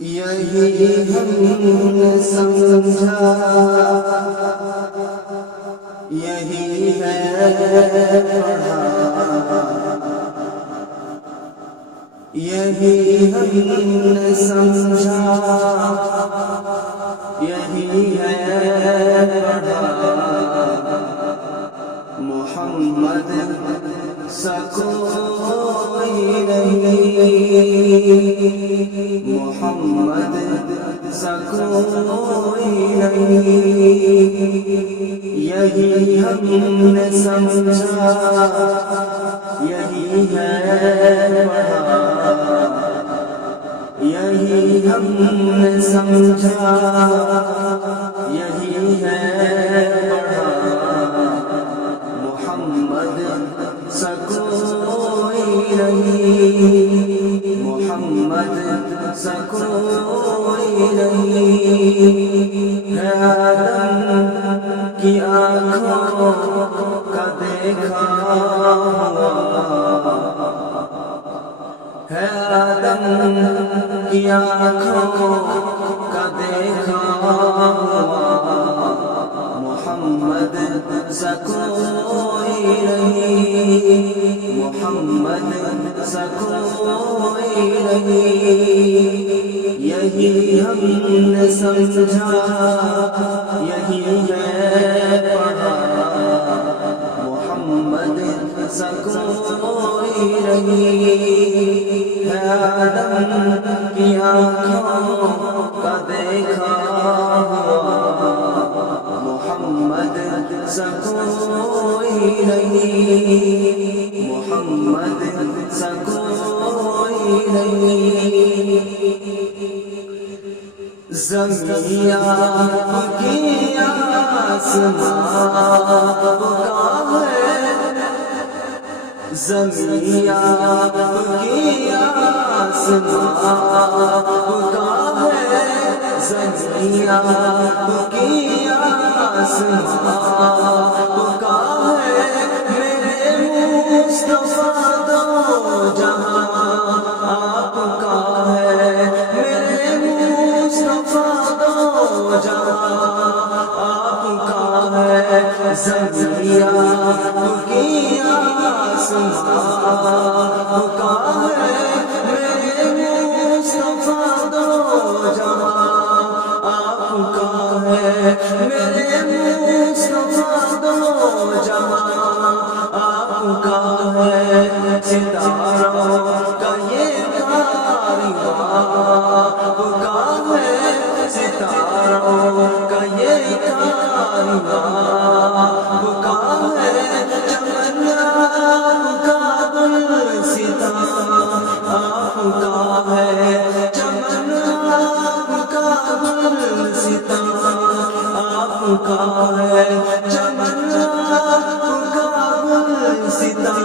یہی ہم نے سمجھا، یہی ہے پڑھا، یہی ہم نے سمجھا، یہی ہے پڑھا، محمد سا کوئی نہیں، محمد سا کوئی نہیں، یہی ہم نے سمجھا، یہی ہے پڑھا، یہی ہم نے سمجھا، یہی ہے پڑھا، محمد سا کوئی نہیں، محمد سا کوئی نہیں، ہے آدم کی آنکھوں کا دیکھا ہوا، ہے آدم کی آنکھوں کا دیکھا ہوا، محمد سا کوئی نہیں، محمد سا کوئی نہیں، یہی ہم نے سمجھا، یہی ہے پڑھا، محمد سا کوئی نہیں، ہے آدم کی آنکھوں کا دیکھا ہوا، محمد سا کوئی نہیں، محمد سا کوئی نہیں، زمین آپ کی آسمان کا ہے، زمین آپ کی آسمان کا ہے، زمین آپ کی آسمان کا ہے، میرے مصطفیٰ دو جہاں آپ کا ہے، میرے مصطفیٰ دو جہاں آپ کا ہے، زمین آپ کی آسمان کا ہے، میرے مصطفیٰ دو جہاں آپ کا ہے، میرے مصطفیٰ دو جہاں آپ کا ہے، ستاروں کا یہ کاروان آپ کا ہے، ستاروں کا یہ کاروان آپ کا ہے، چمن آپ کا گلستاں آپ کا ہے، چمن آپ کا گلستاں آپ کا ہے، چمن آپ کا گلستاں